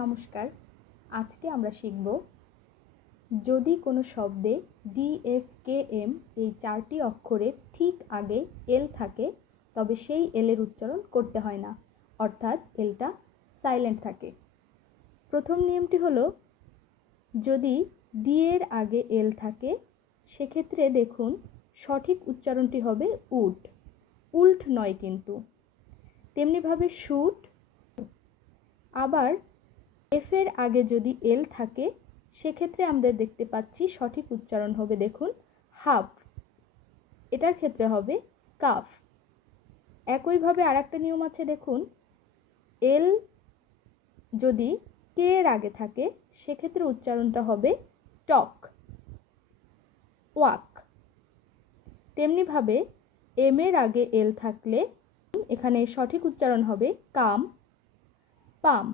নমস্কার। আজকে আমরা শিখব যদি কোনো শব্দে ডি এফ কে এম এই চারটি অক্ষরের ঠিক আগে এল থাকে তবে সেই এলের উচ্চারণ করতে হয় না, অর্থাৎ এলটা সাইলেন্ট থাকে। প্রথম নিয়মটি হলো, যদি ডি এর আগে এল থাকে সেক্ষেত্রে দেখুন সঠিক উচ্চারণটি হবে উড, উল্ট নয় কিন্তু। তেমনিভাবে শুট। আবার এফ এর আগে যদি এল থাকে সেক্ষেত্রে আমরা দেখতে পাচ্ছি সঠিক উচ্চারণ হবে দেখুন হাফ, এটার ক্ষেত্রে হবে কাফ। একইভাবে আরেকটা নিয়ম আছে দেখুন, এল যদি কে এর আগে থাকে সেক্ষেত্রে উচ্চারণটা হবে টক, ওয়াক। তেমনিভাবে এম এর আগে এল থাকলে এখানে সঠিক উচ্চারণ হবে কাম, পাম।